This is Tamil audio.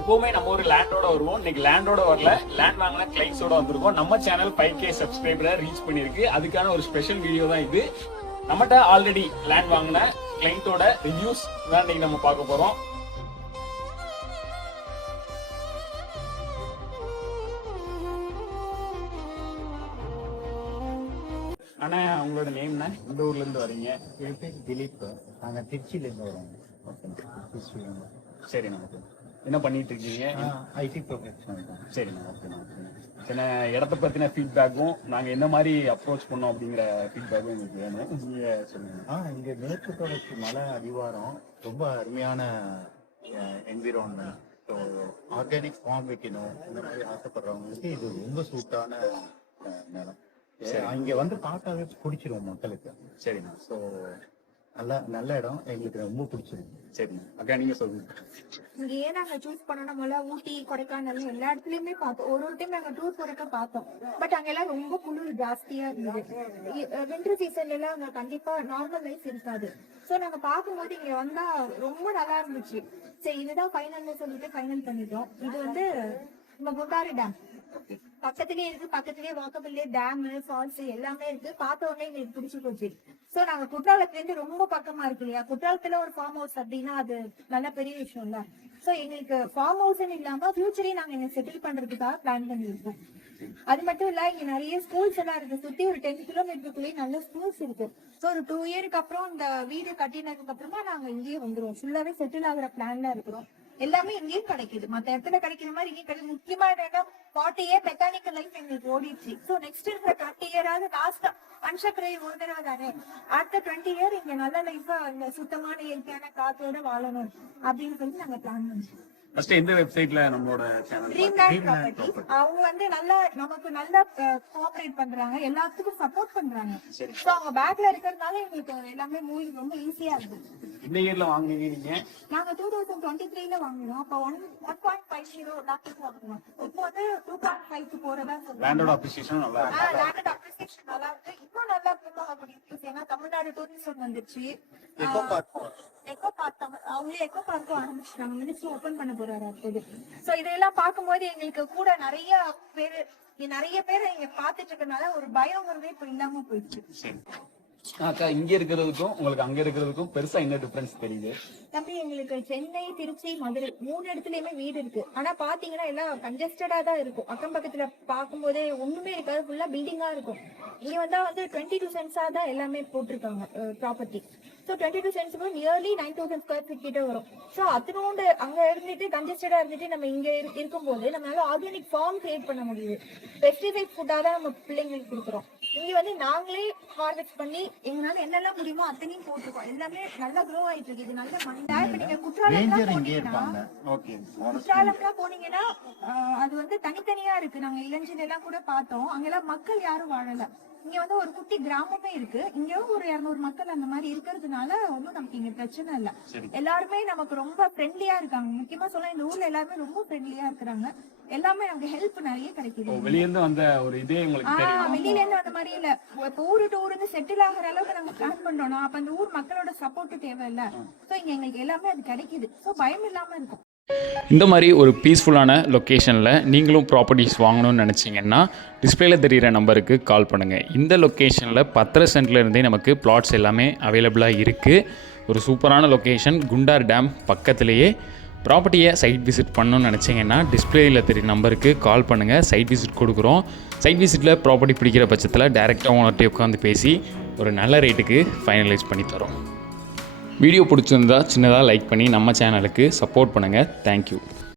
எப்பவுமே நம்ம ஒரு லேண்டோட வருவோம். இன்னைக்கு லேண்டோட வரல. லேண்ட் வாங்கின கிளைண்ட்ஸோட வந்திருக்கோம். நம்ம சேனல் ஃபைவ் கே சப்ஸ்கிரைபரை ரீச் பண்ணிருக்கு அதுக்கான ஒரு ஸ்பெஷல் வீடியோ தான் இது. நம்மகிட்ட ஆல்ரெடி லேண்ட் வாங்கின கிளைண்ட்டோட ரிவ்யூஸ் தான் இன்னைக்கு நம்ம பார்க்க போறோம். ஆனா உங்களோட நேம் என்ன? இந்த ஊர்ல இருந்து வரீங்க. என் பேர் திலீப். நாங்கள் திருச்சியிலேருந்து வரோம். திருச்சியிலேருந்து சரிண்ணா ஓகே என்ன பண்ணிட்டு இருக்கீங்க ஐடி ப்ரொஃபஷனல் சரிண்ணா ஓகேண்ணா சில இடத்த பத்தின ஃபீட்பேக்கும் நாங்க என்ன மாதிரி அப்ரோச் பண்ணோம் அப்படிங்கிற ஃபீட்பேக்கும் எங்களுக்கு வேணும். நீங்க சொல்லுங்க. ஆ இங்கே மேற்கு தொடர்ச்சி மலை அடிவாரம் ரொம்ப அருமையான என்விரான்மெண்ட் ஸோ ஆர்கானிக் ஃபார்ம் வைக்கணும் இந்த மாதிரி ஆசைப்படுறவங்களுக்கு இது ரொம்ப சூட்டான நிலம். இங்கே வந்து பார்த்தாவே பிடிச்சிரும் மக்களுக்கு. சரிண்ணா ஸோ நல்ல நல்ல இடம். எங்களுக்கு ரொம்ப பிடிச்சிருக்கு சரி அக்கா நீங்க சொல்லுங்க. இங்க ஏன் நாங்க சூஸ் பண்ணணும் போல ஊட்டி கொடைக்கானல் எல்லா இடத்துலயுமே பார்த்தோம். ஒரு ஒரு டைம் நாங்க டூர் போறக்க பார்த்தோம். பட் அங்கெல்லாம் ரொம்ப குளிர் ஜாஸ்தியா இருந்தது. வின்டர் சீசன்ல எல்லாம் அங்க கண்டிப்பா நார்மல் லைஃப் இருக்காது. சோ நாங்க பார்க்கும்போது இங்க வந்தா ரொம்ப நல்லா இருந்துச்சு. சரி இதுதான் ஃபைனல்னு சொல்லிட்டு ஃபைனல் பண்ணிட்டோம். இது வந்து நம்ம குண்டாரி டேம் பக்கத்துலயே இருக்கு பக்கத்துலயே வாக்கப்பள்ளி டேம் ஃபால்ஸ் எல்லாமே இருக்கு. பார்த்த உடனே எங்களுக்கு பிடிச்சி போச்சு. சோ நாங்க குற்றாலத்துல இருந்து ரொம்ப பக்கமா இருக்கு இல்லையா? குற்றாலத்துல ஒரு ஃபார்ம் ஹவுஸ் அப்படின்னா அது நல்ல பெரிய விஷயம் இல்ல. சோ எங்களுக்கு ஃபார்ம் ஹவுஸ்னு இல்லாம ஃபியூச்சரையும் நாங்க என்ன செட்டில் பண்றதுக்காக பிளான் பண்ணிருக்கோம் அது மட்டும் இல்ல இங்க நிறைய ஸ்கூல்ஸ் எல்லாம் இருக்கு. சுத்தி ஒரு டென் கிலோமீட்டருக்குள்ளேயே நல்ல ஸ்கூல்ஸ் இருக்கு. சோ ஒரு டூ இயருக்கு அப்புறம் இந்த வீடு கட்டினதுக்கு அப்புறமா நாங்க இங்கேயே வந்துருவோம். ஃபுல்லாவே செட்டில் ஆகுற பிளான்ல இருக்கிறோம். எல்லாமே இங்கேயும் கிடைக்குது. மத்த இடத்துல கிடைக்கிற மாதிரி இங்கே கிடைக்கும் முக்கியமா என்னன்னா ஃபார்ட்டி இயர் மெக்கானிக்கல் லைஃப் எங்களுக்கு ஓடிடுச்சு. ஸோ நெக்ஸ்ட் இருக்கிற டுவெண்ட்டி இயராவது லாஸ்ட் மனுஷக்கரை ஒரு தடவை தானே? அடுத்த டுவெண்ட்டி இயர் இங்க நல்ல லைஃபா இந்த சுத்தமான இயற்கையான காத்தோட வாழணும். அப்படின்னு சொல்லி நாங்க பிளான் பண்ணோம் ஃபர்ஸ்ட் எந்த வெப்சைட்ல நம்மளோட சேனல் அவங்க வந்து நல்லா நமக்கு நல்லா கோஆபரேட் பண்றாங்க. எல்லாத்துக்கும் சப்போர்ட் பண்றாங்க. சோ அவங்க பேக்ல இருக்கிறதுனால எங்களுக்கு எல்லாமே மூவி ரொம்ப ஈஸியா இருக்கு. இந்த இயர்ல வாங்குனீங்க நீங்க நாங்க டூ தௌசண்ட் டுவெண்ட்டி த்ரீல வாங்கினோம். அப்ப one one point five zero இப்போ வந்து டூ பாயிண்ட் போறதா சொல்றாங்க லேண்டோட அப்ரிசியேஷன் நல்லா இருக்கு. அப்ரிசியேஷன் நல்லா இருக்கு. இன்னும் நல்லா போக முடியும் ஏன்னா தமிழ்நாடு டூரிசம் வந்துருச்சு எக்கோ பார்க் எக்கோ பார்க் அவங்களே எக்கோ பார்க்கும் ஆரம்பிச்சிட்டாங்க. மினிஸ்டர் ஓபன் பண்ண போறாரு அடுத்தது சோ இதெல்லாம் பார்க்கும்போது எங்களுக்கு கூட நிறைய பேரு நிறைய பேர் இங்க பாத்துட்டு இருக்கறனால ஒரு பயங்கிறதே இப்ப இல்லாம போயிடுச்சு. அக்கா இங்க இருக்கிறதுக்கும் உங்களுக்கு அங்க இருக்கிறதுக்கும் பெருசா என்ன டிஃபரன்ஸ் தெரியுது? தம்பி எங்களுக்கு சென்னை திருச்சி மதுரை மூணு இடத்துலயுமே வீடு இருக்கு. ஆனா பாத்தீங்கன்னா எல்லாம் கன்ஜஸ்டடா தான் இருக்கும். அக்கம் பக்கத்துல பார்க்கும்போதே ஒண்ணுமே இருக்காது. ஃபுல்லா பில்டிங்கா இருக்கும். இங்க வந்தா வந்து டுவெண்ட்டி டூ சென்ஸா தான் எல்லாமே போட்டிருக்காங்க property so twenty two cents nearly nine thousand square feet கிட்ட வரும். ஸோ அத்தனோண்டு அங்க இருந்துட்டு கன்ஜஸ்டடா இருந்துட்டு நம்ம இங்க இரு- இருக்கும்போது நம்மளால ஆர்கானிக் ஃபார்ம் கிரியேட் பண்ண முடியுது. பெஸ்டிசைட் ஃபுட்டா தான் நம்ம பிள்ளைங்களுக்கு கொடுக்குறோம். இங்க வந்து நாங்களே ஹார்வெஸ்ட் பண்ணி எங்களால என்னெல்லாம் முடியுமோ அத்தனையும் போட்டுருக்கோம். எல்லாமே நல்லா க்ரோ ஆயிட்டு இருக்கு. இது நல்ல மண்டா இப்ப நீங்க குற்றாலம் இங்கே போனீங்கன்னா குற்றாலம்லாம் அது வந்து தனித்தனியா இருக்கு. நாங்க இளஞ்சில எல்லாம் கூட பார்த்தோம். அங்கெல்லாம் மக்கள் யாரும் வாழல. இங்க வந்து ஒரு குட்டி கிராமமே இருக்கு. இங்கேயும் ஒரு இருநூறு மக்கள் அந்த மாதிரி இருக்கிறதுனால ஒன்றும் நமக்கு இங்க பிரச்சனை இல்ல. எல்லாருமே நமக்கு ரொம்ப ஃப்ரெண்ட்லியா இருக்காங்க. முக்கியமா சொல்ல இந்த ஊர்ல எல்லாருமே ரொம்ப ஃப்ரெண்ட்லியா இருக்கிறாங்க. எல்லாமே நமக்கு ஹெல்ப் நிறைய கிடைக்குது. வெளிய இருந்து வந்த ஒரு இதே உங்களுக்கு தெரியும்? ஆஹ் வெளியில இருந்து அந்த மாதிரி இல்ல. இப்ப ஊரு டு ஊரு செட்டில் ஆகுற அளவுக்கு நாங்க பிளான் பண்றோம்னா அப்ப அந்த ஊர் மக்களோட சப்போர்ட் தேவை இல்ல சோ இங்க எங்களுக்கு எல்லாமே அது கிடைக்குது. சோ பயம் இல்லாம இருக்கும். இந்த மாதிரி ஒரு பீஸ்ஃபுல்லான லொக்கேஷனில் நீங்களும் ப்ராப்பர்ட்டிஸ் வாங்கணும்னு நினச்சிங்கன்னா டிஸ்பிளேல தெரிகிற நம்பருக்கு கால் பண்ணுங்கள் இந்த லொக்கேஷனில் பத்தரை சென்ட்லேருந்தே நமக்கு பிளாட்ஸ் எல்லாமே அவைலபிளாக இருக்குது ஒரு சூப்பரான லொக்கேஷன் குண்டார் டேம் பக்கத்துலேயே. ப்ராப்பர்ட்டியை சைட் விசிட் பண்ணணும்னு நினச்சிங்கன்னா டிஸ்பிளேயில் தெரிய நம்பருக்கு கால் பண்ணுங்கள் சைட் விசிட் கொடுக்குறோம். சைட் விசிட்டில் ப்ராப்பர்ட்டி பிடிக்கிற பட்சத்தில் டேரெக்டாக உங்கள்கிட்ட உட்காந்து பேசி ஒரு நல்ல ரேட்டுக்கு ஃபைனலைஸ் பண்ணி தரோம். வீடியோ பிடிச்சிருந்தா சின்னதாக லைக் பண்ணி நம்ம சேனலுக்கு சப்போர்ட் பண்ணுங்கள் தேங்க்யூ